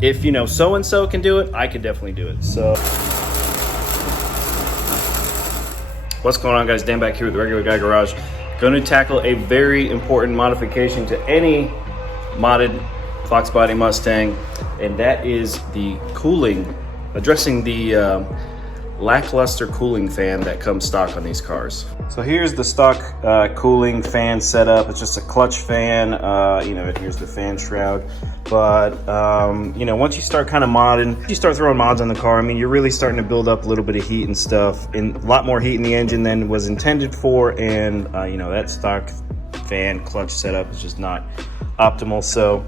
if you know so-and-so can do it, I could definitely do it. So what's going on, guys? Dan back here with the Regular Guy Garage. Going to tackle a very important modification to any modded Foxbody Mustang, and that is the cooling, addressing the lackluster cooling fan that comes stock on these cars. So here's the stock cooling fan setup. It's just a clutch fan. You know, here's the fan shroud. But you know, once you start kind of modding, you start throwing mods on the car, I mean, you're really starting to build up a little bit of heat and stuff, and a lot more heat in the engine than was intended for. And you know, that stock fan clutch setup is just not optimal. So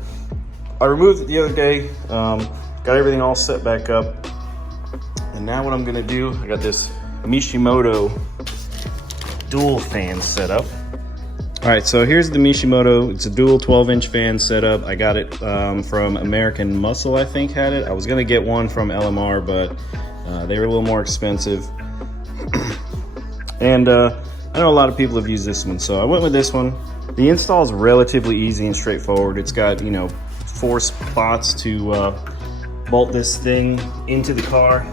I removed it the other day, got everything all set back up. And now what I'm gonna do, I got this Mishimoto dual fan setup. All right, so here's the Mishimoto. It's a dual 12-inch fan setup. I got it from American Muscle, I think, had it. I was gonna get one from LMR, but they were a little more expensive. And I know a lot of people have used this one, so I went with this one. The install is relatively easy and straightforward. It's got, you know, 4 spots to bolt this thing into the car.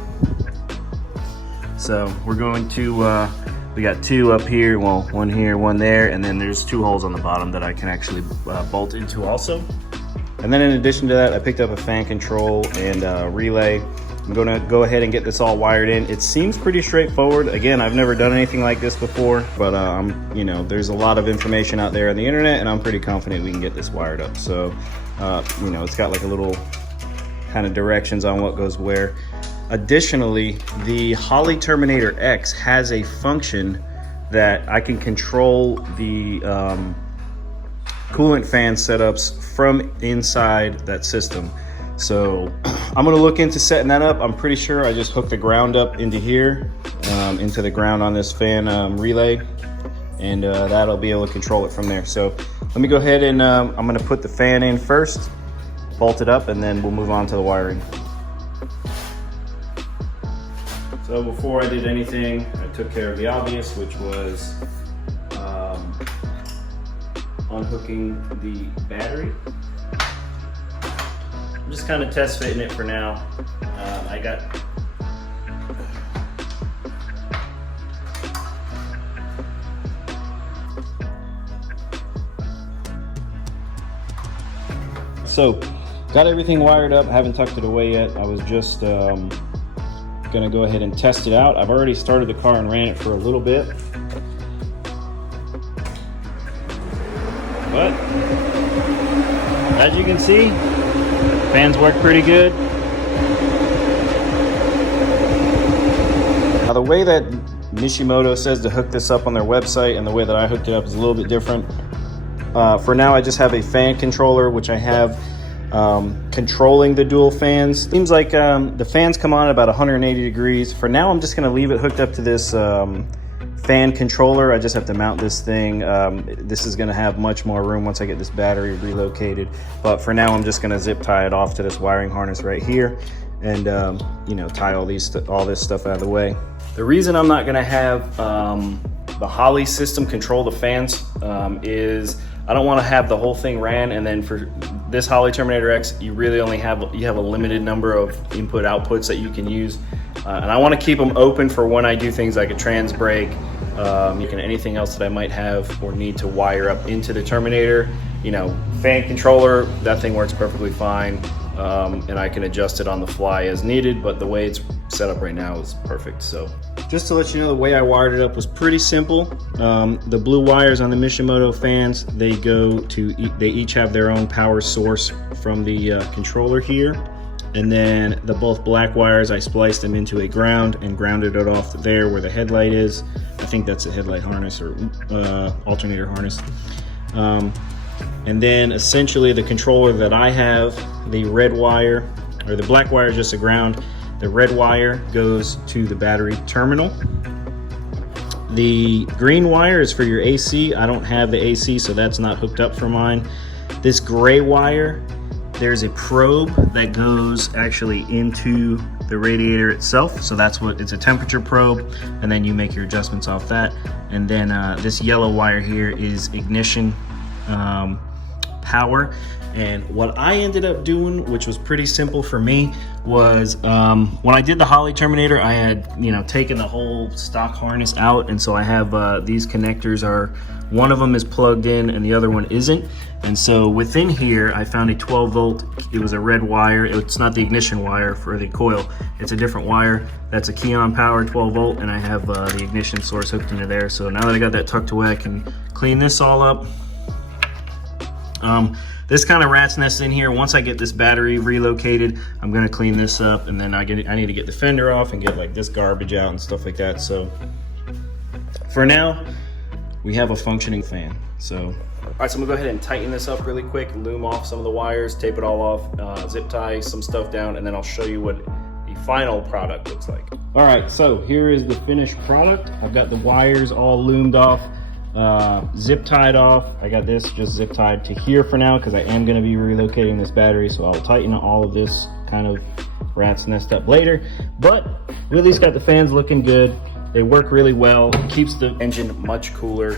So we're going to, we got 2 up here, well, 1 here, 1 there, and then there's 2 holes on the bottom that I can actually bolt into also. And then in addition to that, I picked up a fan control and a relay. I'm gonna go ahead and get this all wired in. It seems pretty straightforward. Again, I've never done anything like this before, but you know, there's a lot of information out there on the internet, and I'm pretty confident we can get this wired up. So, you know, it's got like a little kind of directions on what goes where. Additionally, the Holley Terminator X has a function that I can control the coolant fan setups from inside that system. So I'm gonna look into setting that up. I'm pretty sure I just hooked the ground up into here, into the ground on this fan relay, and that'll be able to control it from there. So let me go ahead and I'm gonna put the fan in first, bolt it up, and then we'll move on to the wiring. So before I did anything, I took care of the obvious, which was unhooking the battery. I'm just kind of test fitting it for now. I got got everything wired up. Haven't tucked it away yet. I was just gonna go ahead and test it out. I've already started the car and ran it for a little bit, but as you can see, fans work pretty good. Now the way that Mishimoto says to hook this up on their website and the way that I hooked it up is a little bit different. For now, I just have a fan controller, which I have controlling the dual fans. Seems like the fans come on at about 180 degrees. For now, I'm just gonna leave it hooked up to this fan controller. I just have to mount this thing. This is gonna have much more room once I get this battery relocated. But for now, I'm just gonna zip tie it off to this wiring harness right here, and you know, tie all this stuff out of the way. The reason I'm not gonna have the Holley system control the fans is I don't want to have the whole thing ran, and then for this Holley Terminator X, you really only have a limited number of input outputs that you can use, and I want to keep them open for when I do things like a trans brake, anything else that I might have or need to wire up into the Terminator. You know, fan controller, that thing works perfectly fine, and I can adjust it on the fly as needed, but the way it's set up right now is perfect. So just to let you know, the way I wired it up was pretty simple. The blue wires on the Mishimoto fans, they each have their own power source from the controller here. And then the both black wires, I spliced them into a ground and grounded it off there where the headlight is. I think that's a headlight harness or alternator harness. And then essentially the controller that I have, the red wire, or the black wire is just a ground. The red wire goes to the battery terminal. The green wire is for your AC. I don't have the AC, so that's not hooked up for mine. This gray wire, there's a probe that goes actually into the radiator itself. So that's what, it's a temperature probe, and then you make your adjustments off that. And then this yellow wire here is ignition power. And what I ended up doing, which was pretty simple for me, was when I did the Holley Terminator, I had, you know, taken the whole stock harness out, and so I have these connectors are, one of them is plugged in and the other one isn't. And so within here, I found a 12 volt, it was a red wire. It's not the ignition wire for the coil, it's a different wire. That's a Keon Power 12 volt, and I have the ignition source hooked into there. So now that I got that tucked away, I can clean this all up. This kind of rat's nest in here. Once I get this battery relocated, I'm gonna clean this up, and then I need to get the fender off and get like this garbage out and stuff like that. So for now, we have a functioning fan. So, all right, so I'm gonna go ahead and tighten this up really quick, loom off some of the wires, tape it all off, zip tie some stuff down, and then I'll show you what the final product looks like. All right, so here is the finished product. I've got the wires all loomed off, zip tied off. I got this just zip tied to here for now because I am going to be relocating this battery, so I'll tighten all of this kind of rat's nest up later. But we at least got the fans looking good. They work really well. It keeps the engine much cooler.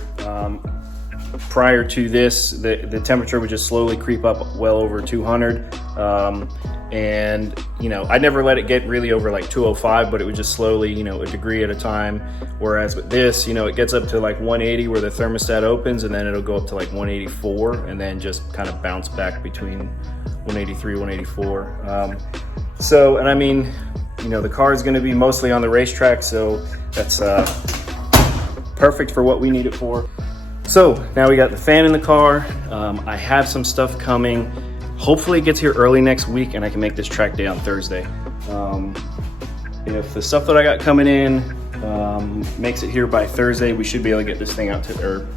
Prior to this, the temperature would just slowly creep up well over 200. And you know, I never let it get really over like 205, but it would just slowly, you know, a degree at a time. Whereas with this, you know, it gets up to like 180 where the thermostat opens, and then it'll go up to like 184 and then just kind of bounce back between 183, 184. So, and I mean, you know, the car is going to be mostly on the racetrack, so that's perfect for what we need it for. So now we got the fan in the car. I have some stuff coming. Hopefully it gets here early next week and I can make this track day on Thursday. If the stuff that I got coming in makes it here by Thursday, we should be able to get this thing out to, or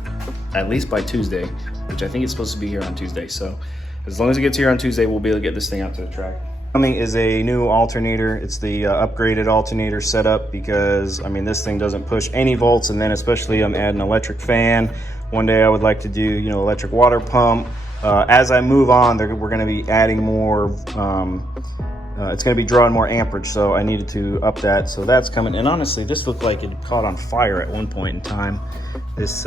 at least by Tuesday, which I think it's supposed to be here on Tuesday. So as long as it gets here on Tuesday, we'll be able to get this thing out to the track. Coming is a new alternator. It's the upgraded alternator setup because, I mean, this thing doesn't push any volts, and then especially I'm adding an electric fan. One day I would like to do, you know, electric water pump. As I move on, we're going to be adding more, it's going to be drawing more amperage, so I needed to up that. So that's coming. And honestly, this looked like it caught on fire at one point in time. This,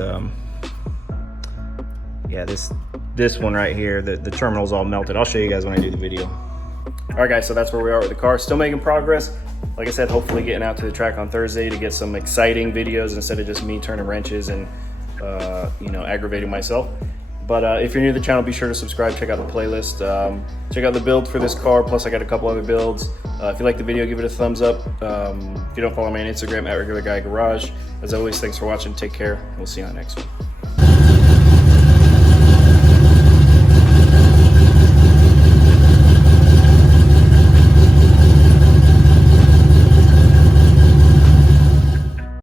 yeah, this one right here, the terminal's all melted. I'll show you guys when I do the video. All right, guys, so that's where we are with the car. Still making progress. Like I said, hopefully getting out to the track on Thursday to get some exciting videos instead of just me turning wrenches and, you know, aggravating myself. But if you're new to the channel, be sure to subscribe, check out the playlist, check out the build for this car, plus I got a couple other builds. If you like the video, give it a thumbs up. If you don't follow me on Instagram, @RegularGuyGarage. As always, thanks for watching, take care, and we'll see you on the next one.